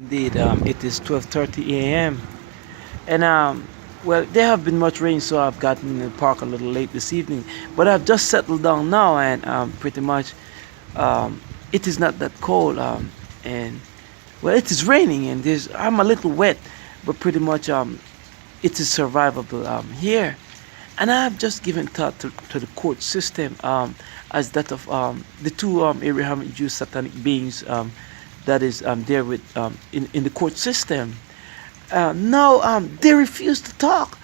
Indeed, it is 12:30 a.m. and well, there have been much rain, so I've gotten in the park a little late this evening. But I've just settled down now, and pretty much um, it is not that cold. And well, it is raining, and I'm a little wet, but pretty much it is survivable here. And I've just given thought to the court system as that of the two Abrahamic Jew satanic beings that is there with in the court system. Now they refuse to talk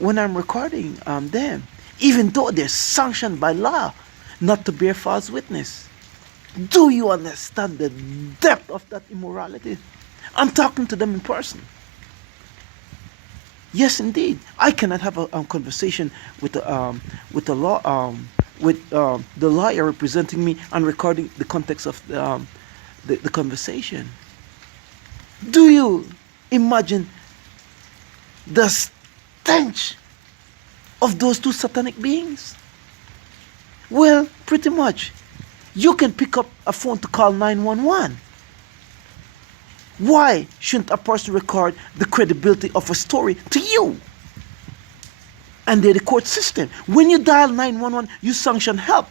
when I'm recording them, even though they're sanctioned by law not to bear false witness. Do you understand the depth of that immorality? I'm talking to them in person. Yes, indeed. I cannot have a conversation with the law with the lawyer representing me and recording the context of the conversation. Do you imagine the stench of those two satanic beings? Well, pretty much. You can pick up a phone to call 911. Why shouldn't a person record the credibility of a story to you? And they're the court system. When you dial 911, you sanction help.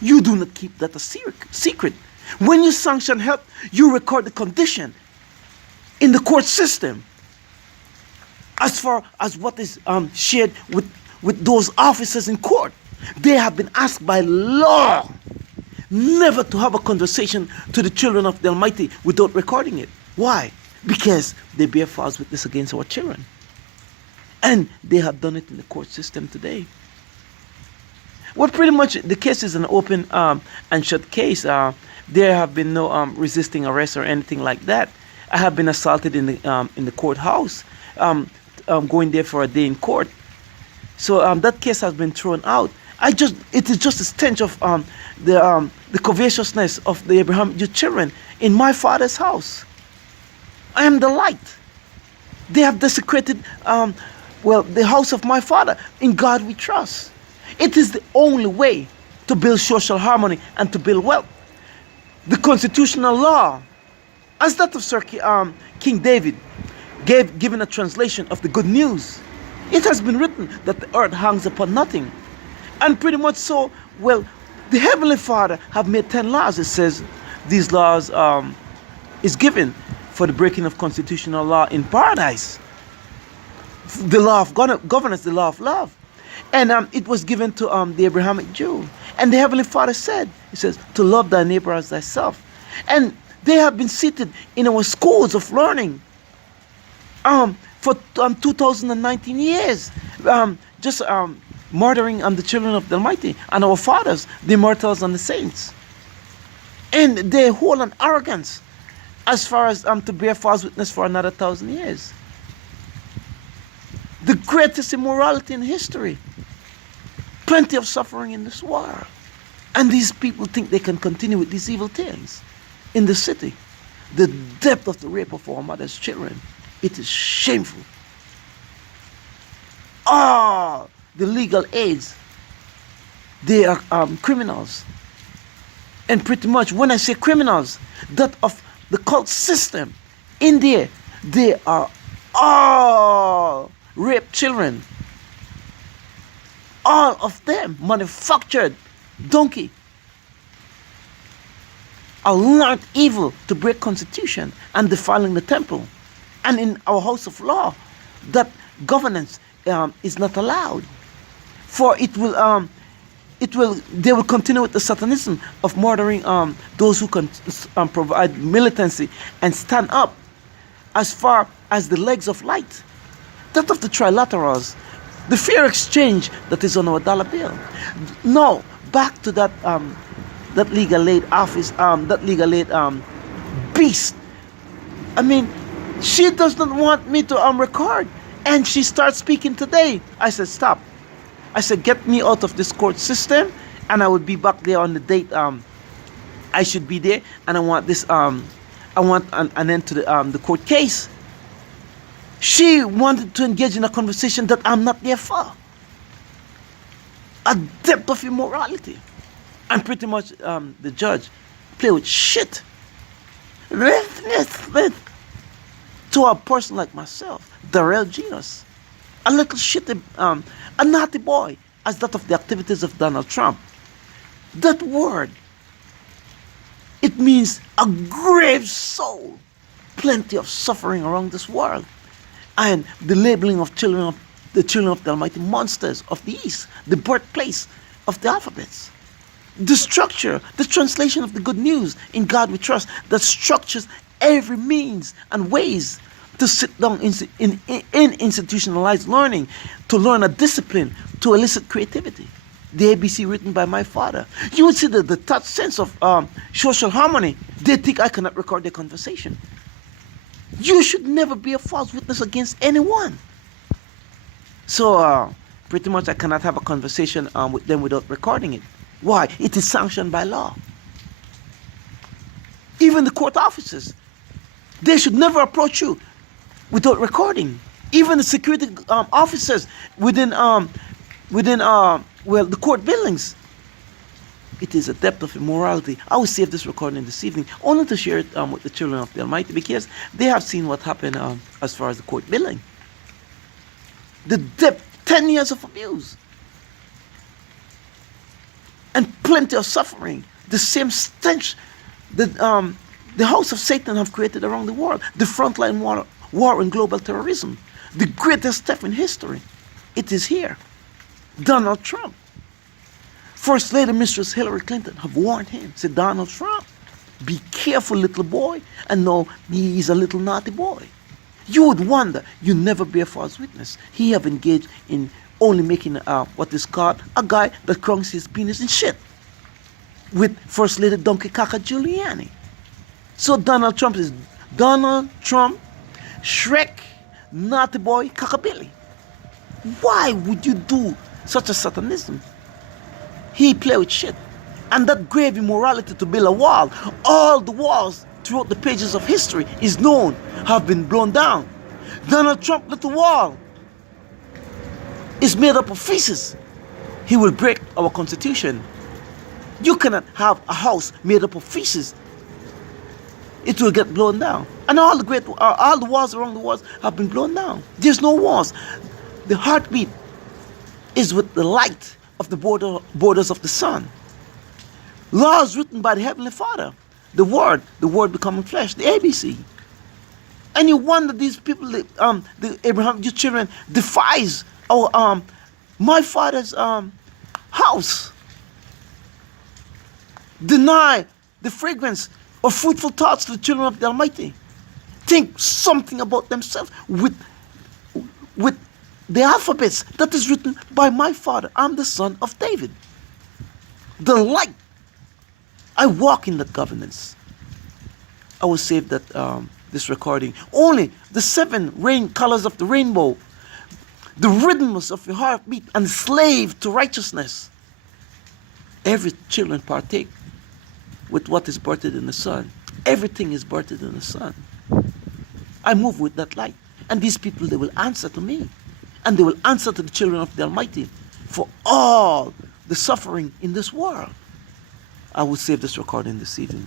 You do not keep that a secret. When you sanction help, you record the condition in the court system. As far as what is shared with those officers in court, they have been asked by law never to have a conversation to the children of the Almighty without recording it. Why? Because they bear false witness against our children. And they have done it in the court system today. Well, pretty much the case is an open and shut case. There have been no resisting arrest or anything like that. I have been assaulted in the courthouse, going there for a day in court. So that case has been thrown out. It is just a stench of the covetousness of the Abrahamic children in my father's house. I am the light. They have desecrated, the house of my father. In God we trust. It is the only way to build social harmony and to build wealth. The constitutional law, as that of King David, given a translation of the good news. It has been written that the earth hangs upon nothing. And pretty much so, well, the Heavenly Father have made 10 laws. It says these laws is given for the breaking of constitutional law in paradise. The law of governance, the law of love. And it was given to the Abrahamic Jew. And the Heavenly Father said, He says, to love thy neighbor as thyself. And they have been seated in our schools of learning for 2019 years. Just murdering the children of the Almighty and our fathers, the immortals and the saints. And they hold an arrogance as far as to bear false witness for another 1,000 years. The greatest immorality in history. Plenty of suffering in this world. And these people think they can continue with these evil things in the city. The depth of the rape of our mother's children. It is shameful. The legal aids, they are criminals. And pretty much when I say criminals, that of the cult system in there, they are all rape children. All of them manufactured donkey. A learned evil to break constitution and defiling the temple. And in our house of law, that governance is not allowed. For they will continue with the satanism of murdering those who can provide militancy and stand up as far as the legs of light. That of the trilaterals, the fair exchange that is on our dollar bill. No, back to that legal aid office, that legal aid beast. I mean, she does not want me to record, and she starts speaking today. I said, stop. I said, get me out of this court system, and I will be back there on the date I should be there, and I want this I want an end to the court case. She wanted to engage in a conversation that I'm not there for. A depth of immorality. And pretty much the judge play with shit. to a person like myself, Darrell Genus, a little shitty, a naughty boy, as that of the activities of Donald Trump. That word, it means a grave soul, plenty of suffering around this world, and the labeling of the children of the Almighty monsters of the East, the birthplace of the alphabets. The structure, the translation of the good news, in God we trust, that structures every means and ways to sit down in institutionalized learning, to learn a discipline, to elicit creativity. The ABC written by my father. You would see the touch sense of social harmony. They think I cannot record their conversation. You should never be a false witness against anyone. So pretty much I cannot have a conversation with them without recording it. Why? It is sanctioned by law. Even the court officers, they should never approach you without recording. Even the security officers within the court buildings. It is a depth of immorality. I will save this recording this evening only to share it with the children of the Almighty, because they have seen what happened as far as the court building. The depth, 10 years of abuse. And plenty of suffering. The same stench that the house of Satan have created around the world. The frontline war on global terrorism. The greatest step in history. It is here. Donald Trump. First Lady Mistress Hillary Clinton have warned him. Said, Donald Trump, be careful, little boy. And no, he is a little naughty boy. You would wonder, you never be a false witness. He have engaged in only making what is called a guy that crunks his penis in shit with First Lady Donkey Kaka Giuliani. So Donald Trump is Donald Trump, Shrek, naughty boy, Kakabilly. Why would you do such a satanism? He play with shit. And that grave immorality to build a wall, all the walls throughout the pages of history is known, have been blown down. Donald Trump little wall is made up of feces. He will break our constitution. You cannot have a house made up of feces. It will get blown down. And all the walls around the walls have been blown down. There's no walls. The heartbeat is with the light of the borders of the sun. Laws written by the Heavenly Father. The Word becoming flesh, the ABC. And you wonder these people, the Abraham children, defies my father's house. Deny the fragrance of fruitful thoughts to the children of the Almighty. Think something about themselves with the alphabets that is written by my father. I'm the son of David. The light. I walk in that governance. I will save that this recording. Only the 7 colors of the rainbow, the rhythms of your heartbeat, and slave to righteousness. Every children partake with what is birthed in the sun. Everything is birthed in the sun. I move with that light. And these people, they will answer to me. And they will answer to the children of the Almighty for all the suffering in this world. I will save this recording this evening.